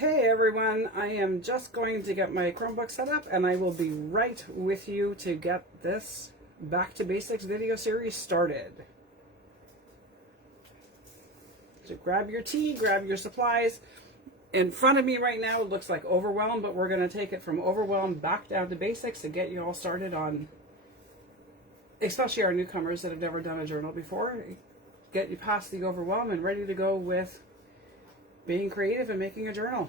Hey everyone, I am just going to get my Chromebook set up and I will be right with you to get this Back to Basics video series started. So grab your tea, grab your supplies. In front of me right now it looks like overwhelm, but we're going to take it from overwhelm back down to basics to get you all started on, especially our newcomers that have never done a journal before, get you past the overwhelm and ready to go with being creative and making a journal.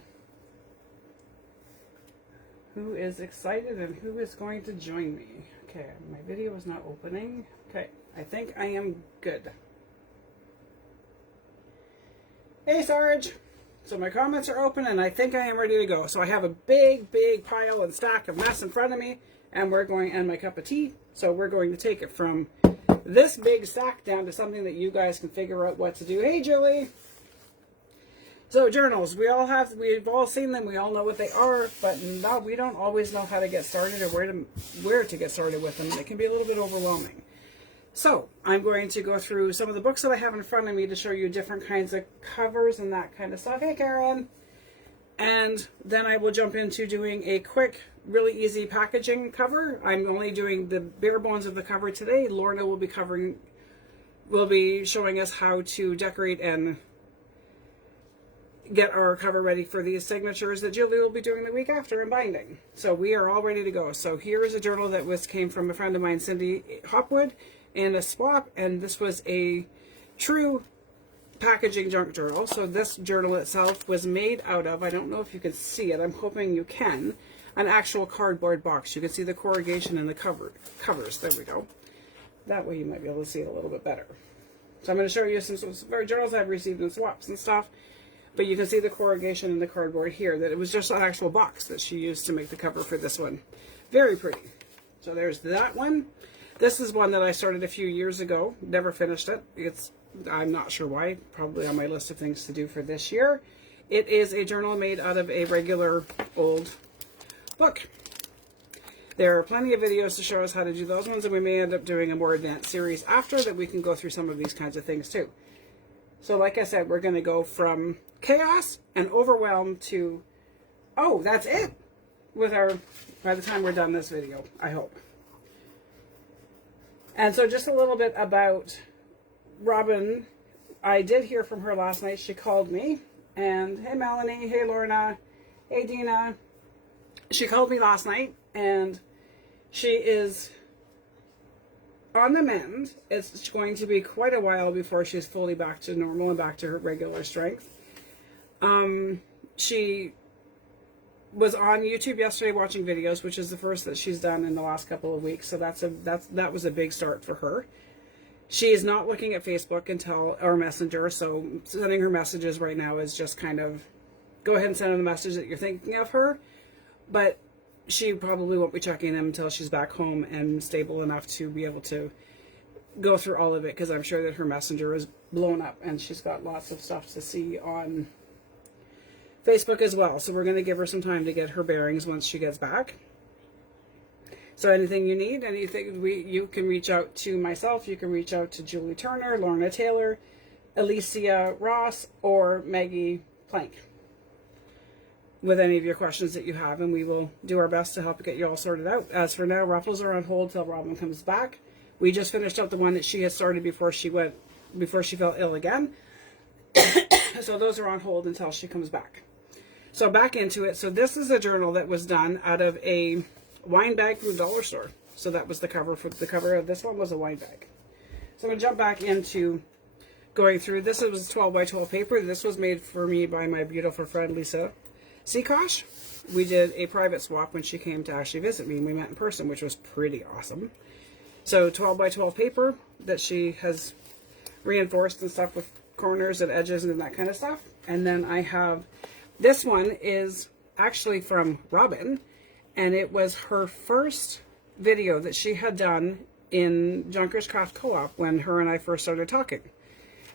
Who is excited and who is going to join me? Okay, my video is not opening. Okay, I think I am good. Hey Sarge! So my comments are open and I think I am ready to go. So I have a big pile and stack of mess in front of me and my cup of tea. So we're going to take it from this big stack down to something that you guys can figure out what to do. Hey Julie! So journals, we've all seen them, we all know what they are, but we don't always know how to get started or where to get started with them. It can be a little bit overwhelming. So I'm going to go through some of the books that I have in front of me to show you different kinds of covers and that kind of stuff. Hey Karen! And then I will jump into doing a quick, really easy packaging cover. I'm only doing the bare bones of the cover today. Lorna will be showing us how to decorate and get our cover ready for these signatures that Julie will be doing the week after and binding. So we are all ready to go. So here is a journal that came from a friend of mine, Cindy Hopwood, and a swap, and this was a true packaging junk journal. So this journal itself was made out of, I don't know if you can see it, I'm hoping you can, an actual cardboard box. You can see the corrugation in the covers. There we go. That way you might be able to see it a little bit better. So I'm going to show you some journals I've received in swaps and stuff. But you can see the corrugation in the cardboard here, that it was just an actual box that she used to make the cover for this one. Very pretty. So there's that one. This is one that I started a few years ago. Never finished it. I'm not sure why. Probably on my list of things to do for this year. It is a journal made out of a regular old book. There are plenty of videos to show us how to do those ones, and we may end up doing a more advanced series after that we can go through some of these kinds of things too. So like I said, we're going to go from chaos and overwhelm to, oh, that's it, by the time we're done this video, I hope. And so just a little bit about Robin. I did hear from her last night. She called me, and hey Melanie, hey Lorna, hey Dina. She called me last night, and she is on the mend. It's going to be quite a while before she's fully back to normal and back to her regular strength. She was on YouTube yesterday watching videos, which is the first that she's done in the last couple of weeks. So that was a big start for her. She is not looking at Facebook or Messenger. So sending her messages right now is just kind of go ahead and send her the message that you're thinking of her, but she probably won't be checking them until she's back home and stable enough to be able to go through all of it, because I'm sure that her Messenger is blown up and she's got lots of stuff to see on Facebook as well. So we're going to give her some time to get her bearings once she gets back. So anything you need, you can reach out to myself, you can reach out to Julie Turner, Lorna Taylor, Alicia Ross, or Maggie Plank with any of your questions that you have, and we will do our best to help get you all sorted out. As for now, Ruffles are on hold till Robin comes back. We just finished up the one that she had started before she fell ill again. So those are on hold until she comes back. So back into it. So this is a journal that was done out of a wine bag from the dollar store. So that was the cover. The cover of this one was a wine bag. So I'm going to jump back into going through. This was 12 by 12 paper. This was made for me by my beautiful friend Lisa Seakosh. We did a private swap when she came to actually visit me, and we met in person, which was pretty awesome. So 12 by 12 paper that she has reinforced and stuff with corners and edges and that kind of stuff. And then I have, this one is actually from Robin, and it was her first video that she had done in Junkers Craft Co-op when her and I first started talking.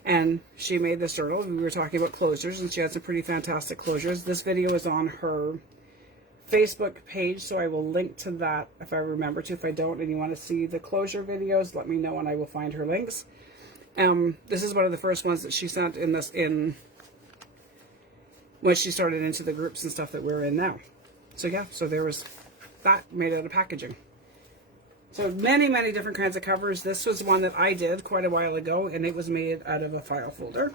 And she made this journal. We were talking about closures, and she had some pretty fantastic closures. This video is on her Facebook page, so I will link to that if I remember to. If I don't and you want to see the closure videos, let me know and I will find her links. This is one of the first ones that she sent in when she started into the groups and stuff that we're in now. So yeah, so there was that made out of packaging. So many, many different kinds of covers. This was one that I did quite a while ago, and it was made out of a file folder.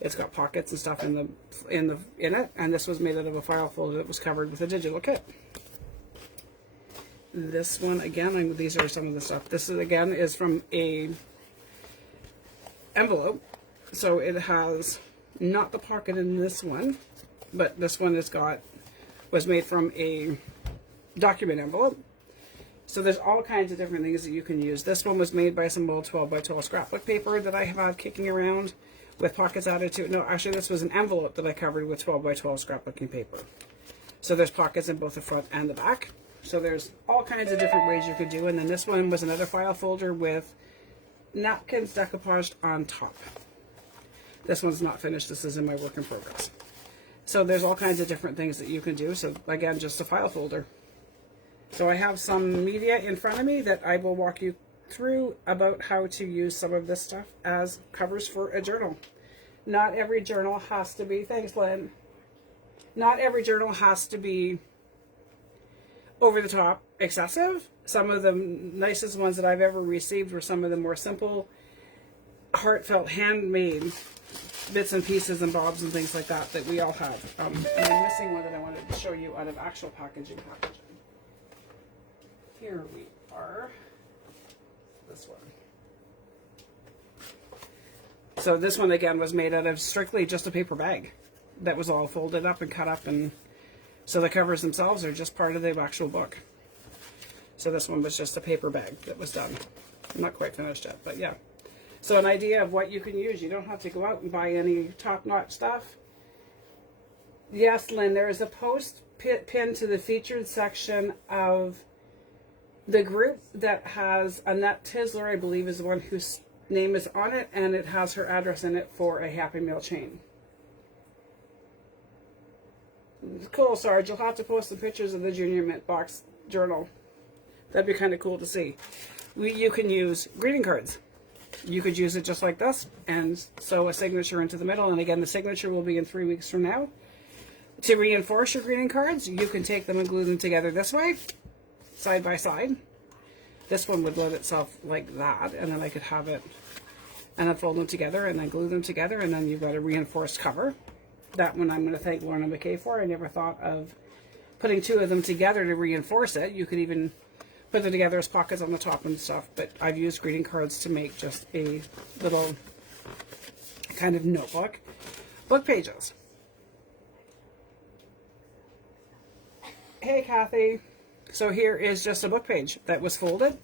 It's got pockets and stuff in it, and this was made out of a file folder that was covered with a digital kit. This one again, these are some of the stuff. This is again is from a envelope, so it has not the pocket in this one, but this one was made from a document envelope. So there's all kinds of different things that you can use. This one was made by some old 12 by 12 scrapbook paper that I have had kicking around with pockets added to it. No, actually this was an envelope that I covered with 12 by 12 scrapbooking paper. So there's pockets in both the front and the back. So there's all kinds of different ways you could do. And then this one was another file folder with napkins decoupaged on top. This one's not finished. This is in my work in progress. So there's all kinds of different things that you can do. So again, just a file folder. So I have some media in front of me that I will walk you through about how to use some of this stuff as covers for a journal. Not every journal has to be, thanks Lynn, not every journal has to be over the top excessive. Some of the nicest ones that I've ever received were some of the more simple, heartfelt, handmade bits and pieces and bobs and things like that that we all have. And I'm missing one that I wanted to show you out of actual packaging. Here we are. This one. So this one again was made out of strictly just a paper bag that was all folded up and cut up, and so the covers themselves are just part of the actual book. So this one was just a paper bag that was done. I'm not quite finished yet, but yeah. So an idea of what you can use. You don't have to go out and buy any top-notch stuff. Yes, Lynn, there is a post pinned to the featured section of the group that has Annette Tisler, I believe, is the one whose name is on it, and it has her address in it for a Happy Meal chain. Cool, Sarge. You'll have to post some pictures of the Junior Mint Box journal. That'd be kind of cool to see. You can use greeting cards. You could use it just like this and sew a signature into the middle. And again, the signature will be in 3 weeks from now. To reinforce your greeting cards, you can take them and glue them together this way, side by side. This one would load itself like that, and then I could have it and then fold them together and then glue them together, and then you've got a reinforced cover. That one I'm going to thank Lorna McKay for. I never thought of putting two of them together to reinforce it. You could even put them together as pockets on the top and stuff, but I've used greeting cards to make just a little kind of notebook. Book pages. Hey Kathy. So here is just a book page that was folded,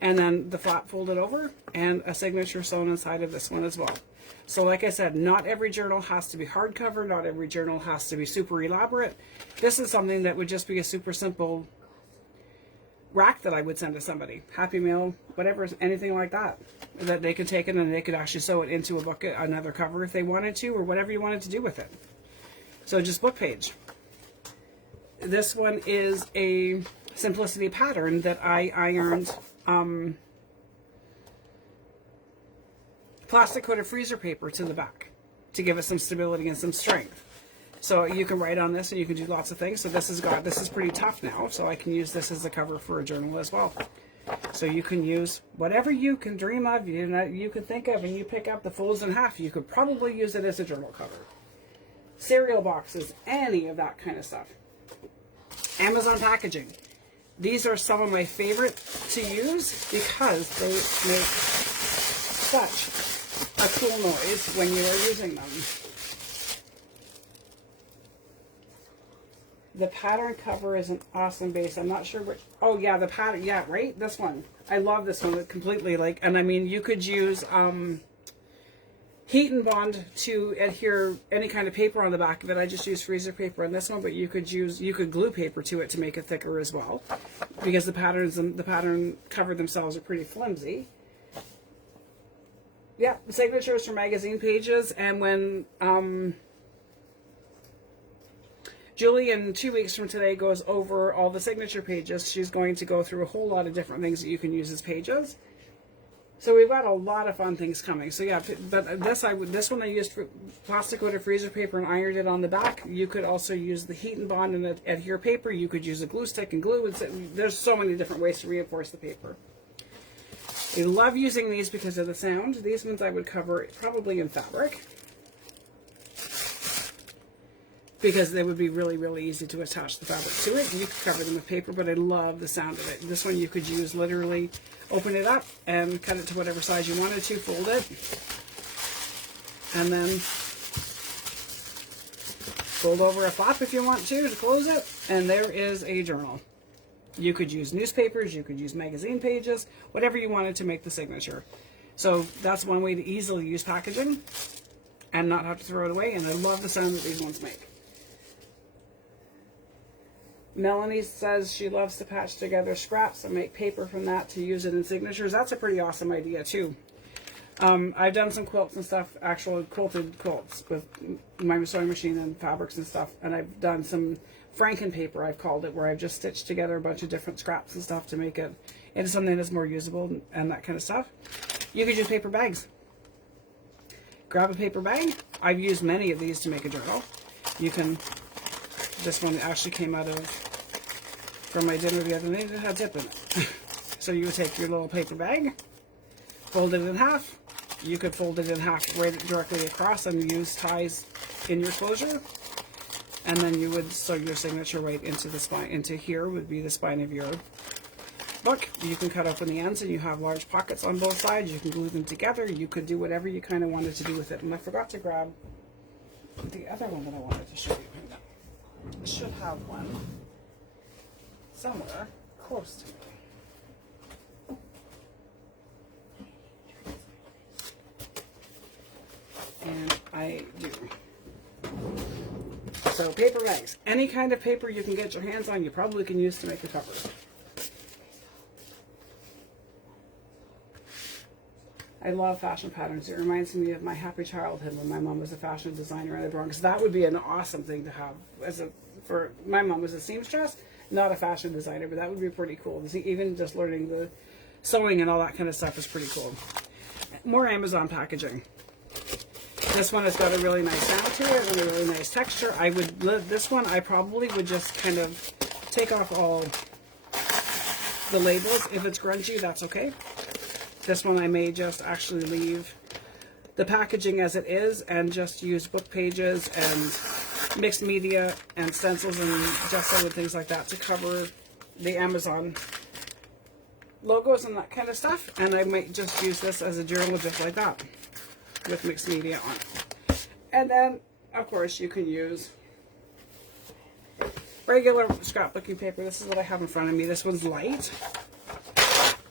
and then the flap folded over, and a signature sewn inside of this one as well. So like I said, not every journal has to be hardcover, not every journal has to be super elaborate. This is something that would just be a super simple rack that I would send to somebody. Happy Meal, whatever, anything like that. That they could take it and they could actually sew it into a book, another cover if they wanted to, or whatever you wanted to do with it. So just book page. This one is a simplicity pattern that I ironed plastic coated freezer paper to the back to give it some stability and some strength. So you can write on this and you can do lots of things. So this is pretty tough now, so I can use this as a cover for a journal as well. So you can use whatever you can dream of, you can think of, and you pick up the folds in half. You could probably use it as a journal cover. Cereal boxes, any of that kind of stuff. Amazon packaging. These are some of my favorite to use because they make such a cool noise when you are using them. The pattern cover is an awesome base. I'm not sure which. Oh yeah, the pattern. Yeah, right. This one. I love this one completely. Like, and I mean, you could use heat and bond to adhere any kind of paper on the back of it. I just use freezer paper on this one, but you could glue paper to it to make it thicker as well, because the pattern cover themselves are pretty flimsy. Yeah, signatures for magazine pages, and when Julie in 2 weeks from today goes over all the signature pages, she's going to go through a whole lot of different things that you can use as pages. So we've got a lot of fun things coming. So yeah, but this one I used for plastic coated freezer paper and ironed it on the back. You could also use the heat and bond and adhere paper. You could use a glue stick and glue. There's so many different ways to reinforce the paper. I love using these because of the sound. These ones I would cover probably in fabric, because they would be really, really easy to attach the fabric to it. You could cover them with paper, but I love the sound of it. This one you could use literally, open it up and cut it to whatever size you wanted to, fold it, and then fold over a flap if you want to close it, and there is a journal. You could use newspapers, you could use magazine pages, whatever you wanted to make the signature. So that's one way to easily use packaging and not have to throw it away, and I love the sound that these ones make. Melanie says she loves to patch together scraps and make paper from that to use it in signatures. That's a pretty awesome idea too. I've done some quilts and stuff, actual quilted quilts with my sewing machine and fabrics and stuff, and I've done some Franken paper, I've called it, where I've just stitched together a bunch of different scraps and stuff to make it into something that's more usable and that kind of stuff. You could use paper bags. Grab a paper bag. I've used many of these to make a journal. You can, this one actually came out of, from my dinner the other night, it had zip in it. So you would take your little paper bag, fold it in half. You could fold it in half right directly across and use ties in your closure. And then you would sew your signature right into the spine, into here would be the spine of your book. You can cut open the ends and you have large pockets on both sides. You can glue them together. You could do whatever you kind of wanted to do with it. And I forgot to grab the other one that I wanted to show you. I should have one somewhere close to me. And I do. So paper bags, any kind of paper you can get your hands on, you probably can use to make a cover. I love fashion patterns. It reminds me of my happy childhood when my mom was a fashion designer in the Bronx. That would be an awesome thing to have. For my mom was a seamstress, not a fashion designer, but that would be pretty cool. Even just learning the sewing and all that kind of stuff is pretty cool. More Amazon packaging. This one has got a really nice sound to it and a really nice texture. This one I probably would just kind of take off all the labels. If it's grungy, that's okay. This one I may just actually leave the packaging as it is and just use book pages and mixed media and stencils and gesso and things like that to cover the Amazon logos and that kind of stuff. And I might just use this as a journal just like that, with mixed media on it. And then, of course, you can use regular scrapbooking paper. This is what I have in front of me. This one's light,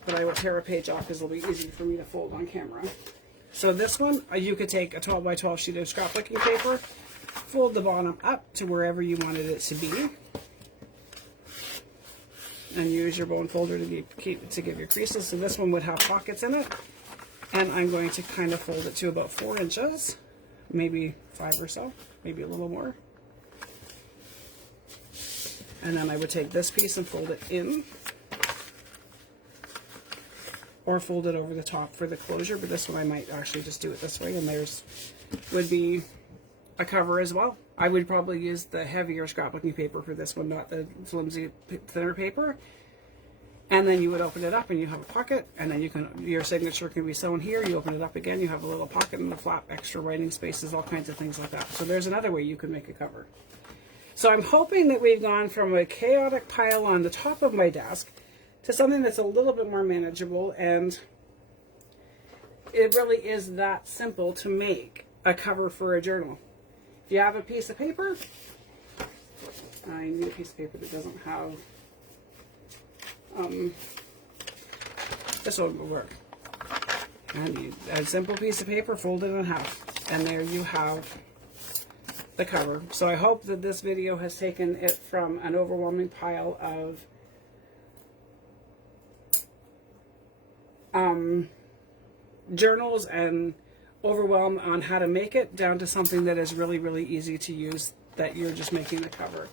but I will tear a page off because it'll be easy for me to fold on camera. So this one, you could take a 12 by 12 sheet of scrapbooking paper, fold the bottom up to wherever you wanted it to be, and use your bone folder to give your creases. So this one would have pockets in it. And I'm going to kind of fold it to about 4 inches, maybe 5 or so, maybe a little more. And then I would take this piece and fold it in, or fold it over the top for the closure, but this one I might actually just do it this way, and there's would be a cover as well. I would probably use the heavier scrapbooking paper for this one, not the flimsy, thinner paper. And then you would open it up and you have a pocket, and then your signature can be sewn here. You open it up again, you have a little pocket and a flap, extra writing spaces, all kinds of things like that. So there's another way you could make a cover. So I'm hoping that we've gone from a chaotic pile on the top of my desk to something that's a little bit more manageable, and it really is that simple to make a cover for a journal. If you have a piece of paper, I need a piece of paper that doesn't have this one will work. And you, a simple piece of paper, fold it in half, and there you have the cover. So I hope that this video has taken it from an overwhelming pile of journals and overwhelm on how to make it, down to something that is really, really easy to use, that you're just making the cover.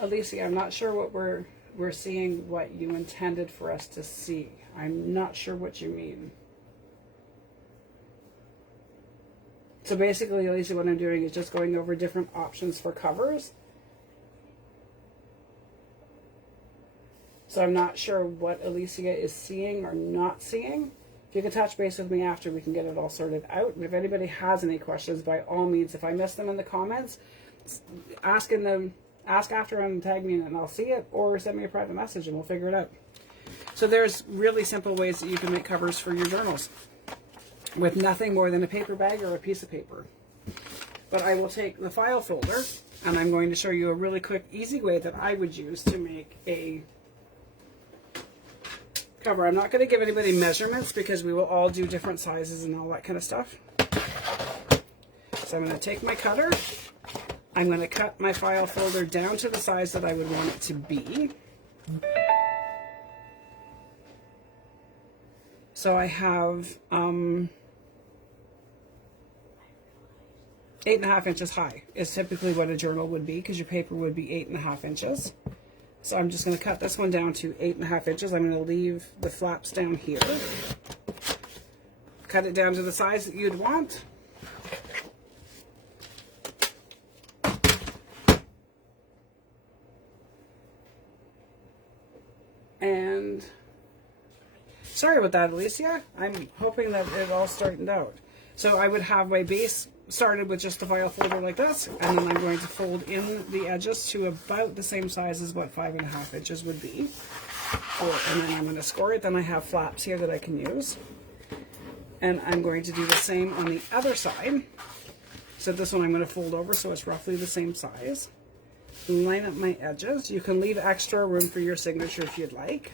Alicia, I'm not sure what we're seeing what you intended for us to see. I'm not sure what you mean. So basically, Alicia, what I'm doing is just going over different options for covers. So I'm not sure what Alicia is seeing or not seeing. If you can touch base with me after, we can get it all sorted out. And if anybody has any questions, by all means, if I miss them in the comments, ask after and tag me in it and I'll see it, or send me a private message and we'll figure it out. So there's really simple ways that you can make covers for your journals with nothing more than a paper bag or a piece of paper. But I will take the file folder and I'm going to show you a really quick, easy way that I would use to make a cover. I'm not going to give anybody measurements because we will all do different sizes and all that kind of stuff. So I'm going to take my cutter. I'm going to cut my file folder down to the size that I would want it to be. So I have 8.5 inches high is typically what a journal would be, because your paper would be 8.5 inches. So I'm just going to cut this one down to 8.5 inches. I'm going to leave the flaps down here. Cut it down to the size that you'd want. And sorry about that, Alicia. I'm hoping that it all straightened out. So I would have my base started with just a file folder like this, and then I'm going to fold in the edges to about the same size as what 5.5 inches would be. And then I'm going to score it. Then I have flaps here that I can use. And I'm going to do the same on the other side. So this one I'm going to fold over so it's roughly the same size. Line up my edges. You can leave extra room for your signature if you'd like.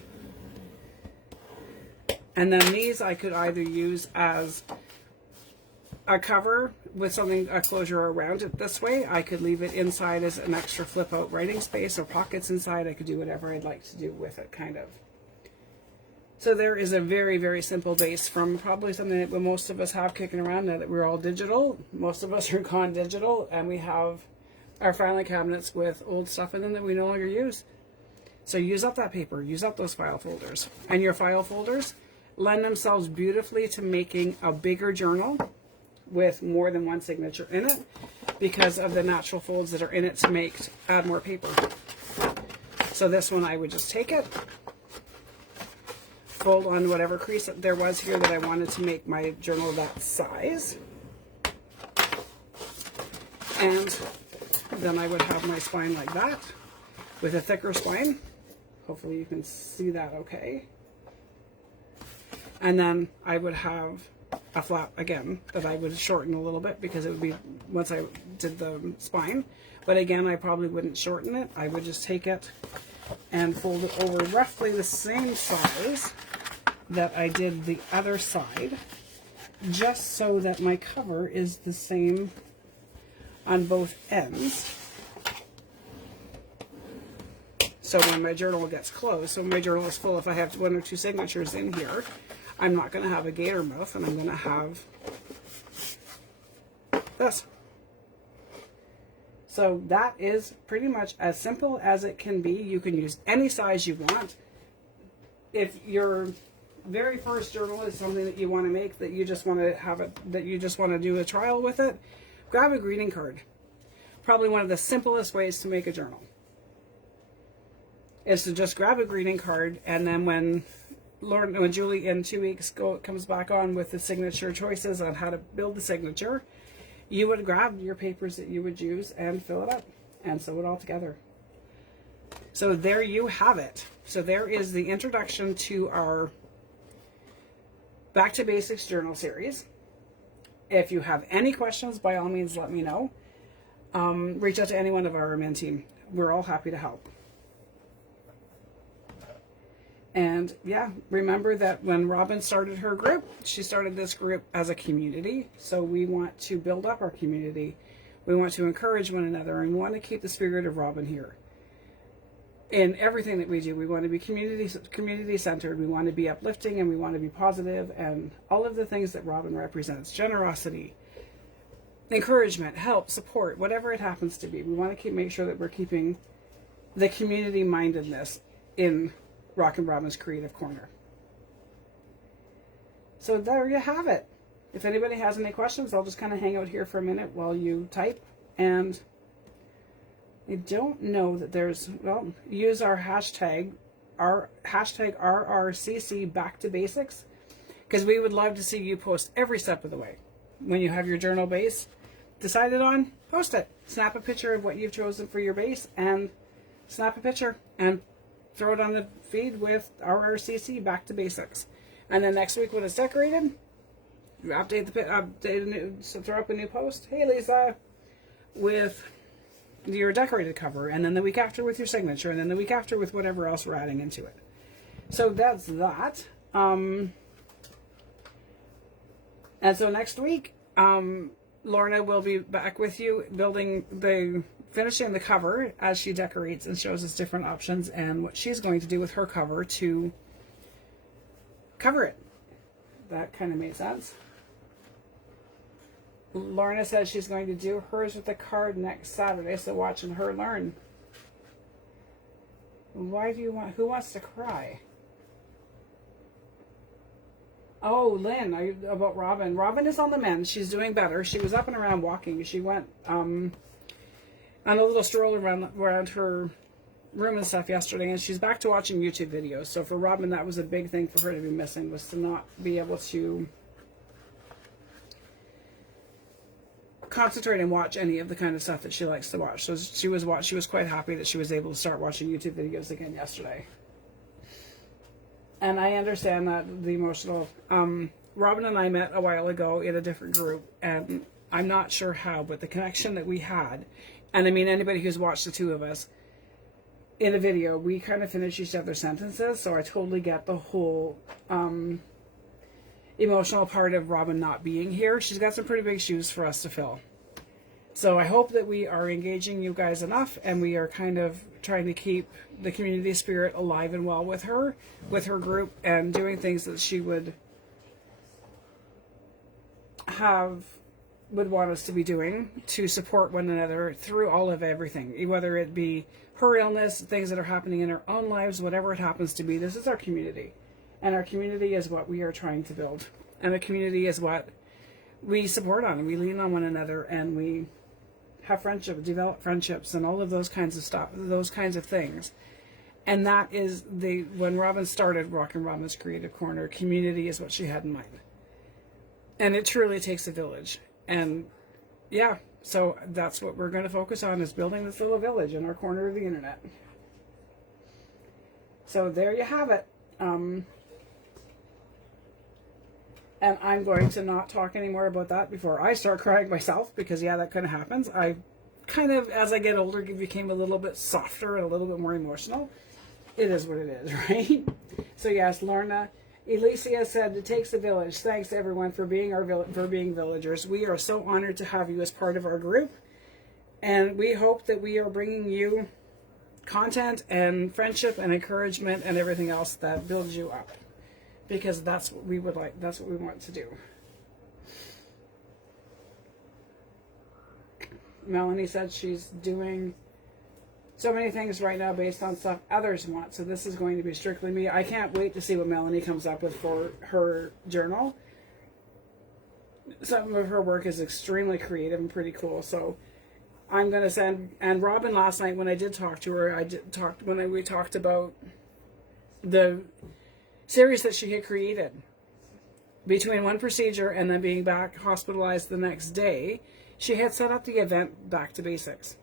And then these I could either use as a cover with something, a closure around it this way. I could leave it inside as an extra flip out writing space or pockets inside. I could do whatever I'd like to do with it, kind of. So there is a very, very simple base from probably something that most of us have kicking around now that we're all digital. Most of us are gone digital, and we have our filing cabinets with old stuff in them that we no longer use. So use up that paper, use up those file folders. And your file folders lend themselves beautifully to making a bigger journal with more than one signature in it, because of the natural folds that are in it to add more paper. So this one I would just take it, fold on whatever crease that there was here that I wanted to make my journal that size, and then I would have my spine like that with a thicker spine. Hopefully you can see that okay. And then I would have a flap again that I would shorten a little bit, because it would be once I did the spine. But again, I probably wouldn't shorten it. I would just take it and fold it over roughly the same size that I did the other side, just so that my cover is the same on both ends. So when my journal gets closed, so when my journal is full, if I have 1 or 2 signatures in here, I'm not going to have a gator mouth, and I'm going to have this. So that is pretty much as simple as it can be. You can use any size you want. If your very first journal is something that you want to make, that you just want to have it, that you just want to do a trial with it, grab a greeting card. Probably one of the simplest ways to make a journal is to just grab a greeting card, and then when Julie in 2 weeks comes back on with the signature choices on how to build the signature, you would grab your papers that you would use and fill it up and sew it all together. So there you have it. So there is the introduction to our Back to Basics journal series. If you have any questions, by all means, let me know. Reach out to any one of our admin team. We're all happy to help. And yeah, remember that when Robin started her group, she started this group as a community. So we want to build up our community. We want to encourage one another, and we want to keep the spirit of Robin here. In everything that we do, we want to be community centered. We want to be uplifting, and we want to be positive, and all of the things that Robin represents: generosity, encouragement, help, support, whatever it happens to be. We want to make sure that we're keeping the community mindedness in Rockin' Robin's Creative Corner. So there you have it. if anybody has any questions, I'll just kind of hang out here for a minute while you type. And I don't know that there's, well, use our hashtag RRCC back to basics, because we would love to see you post every step of the way. When you have your journal base decided on, post it. Snap a picture of what you've chosen for your base and snap a picture and throw it on the feed with RRCC back to basics. And then next week when it's decorated, you so throw up a new post. Hey Lisa, with your decorated cover, and then the week after with your signature, and then the week after with whatever else we're adding into it. So that's that. And so next week, Lorna will be back with you finishing the cover as she decorates and shows us different options and what she's going to do with her cover to cover it. That kind of made sense. Lorna says she's going to do hers with the card next Saturday, so watching her learn. Why do you want, who wants to cry? Oh, Lynn, about Robin. Robin is on the mend. She's doing better. She was up and around walking. She went on a little stroll around her room and stuff yesterday, and she's back to watching YouTube videos. So for Robin, that was a big thing for her to be missing, was to not be able to concentrate and watch any of the kind of stuff that she likes to watch. So she was quite happy that she was able to start watching YouTube videos again yesterday. And I understand that the emotional, Robin and I met a while ago in a different group, and I'm not sure how, but the connection that we had, and I mean anybody who's watched the two of us in a video, we kind of finish each other's sentences, so I totally get the whole emotional part of Robin not being here. She's got some pretty big shoes for us to fill. So I hope that we are engaging you guys enough, and we are kind of trying to keep the community spirit alive and well with her group, and doing things that she would want us to be doing to support one another through all of everything, whether it be her illness, things that are happening in our own lives, whatever it happens to be. This is our community. And our community is what we are trying to build. And the community is what we support on, and we lean on one another, and we have friendship, develop friendships, and all of those kinds of stuff, those kinds of things. And that is when Robin started Rockin' Robin's Creative Corner, community is what she had in mind. And it truly takes a village. And yeah, so that's what we're going to focus on, is building this little village in our corner of the internet. So there you have it. And I'm going to not talk anymore about that before I start crying myself, because yeah, that kind of happens. I kind of, as I get older, became a little bit softer and a little bit more emotional. It is what it is, right? So yes, Lorna, Alicia said it takes a village. Thanks everyone for being being villagers. We are so honored to have you as part of our group, and we hope that we are bringing you content and friendship and encouragement and everything else that builds you up, because that's what we would like. That's what we want to do. Melanie said she's doing so many things right now based on stuff others want. So this is going to be strictly me. I can't wait to see what Melanie comes up with for her journal. Some of her work is extremely creative and pretty cool. So I'm going to send, and Robin last night when I did talk to her, we talked about the series that she had created between one procedure and then being back hospitalized the next day. She had set up the event Back to Basics.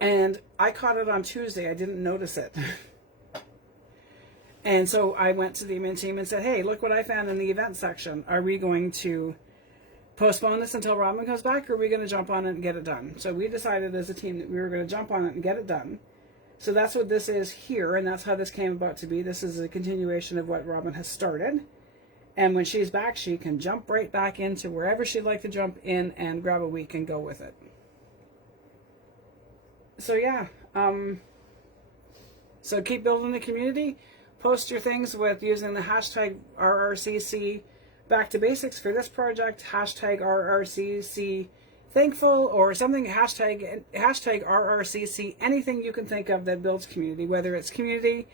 And I caught it on Tuesday. I didn't notice it. And so I went to the admin team and said, hey, look what I found in the event section. Are we going to postpone this until Robin comes back, or are we going to jump on it and get it done? So we decided as a team that we were going to jump on it and get it done. So that's what this is here, and that's how this came about to be. This is a continuation of what Robin has started. And when she's back, she can jump right back into wherever she'd like to jump in and grab a week and go with it. So yeah, so keep building the community. Post your things with using the hashtag RRCC Back to Basics for this project, hashtag RRCC Thankful, or something, hashtag RRCC, anything you can think of that builds community, whether it's community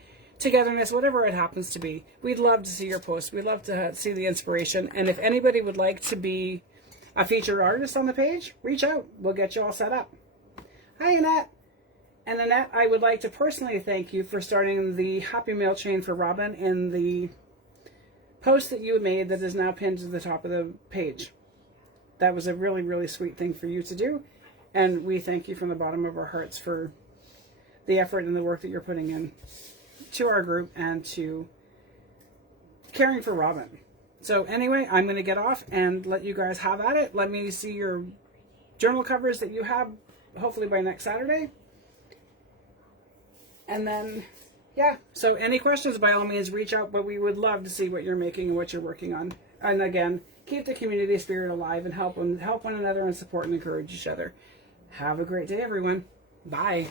togetherness, whatever it happens to be. We'd love to see your posts. We'd love to see the inspiration. And if anybody would like to be a featured artist on the page, reach out. We'll get you all set up. Hi, Annette. And Annette, I would like to personally thank you for starting the Happy Mail chain for Robin in the post that you made that is now pinned to the top of the page. That was a really, really sweet thing for you to do. And we thank you from the bottom of our hearts for the effort and the work that you're putting in to our group and to caring for Robin. So anyway, I'm going to get off and let you guys have at it. Let me see your journal covers that you have, hopefully by next Saturday. And then, yeah, so any questions, by all means, reach out, but we would love to see what you're making and what you're working on. And again, keep the community spirit alive and help one another and support and encourage each other. Have a great day, everyone. Bye.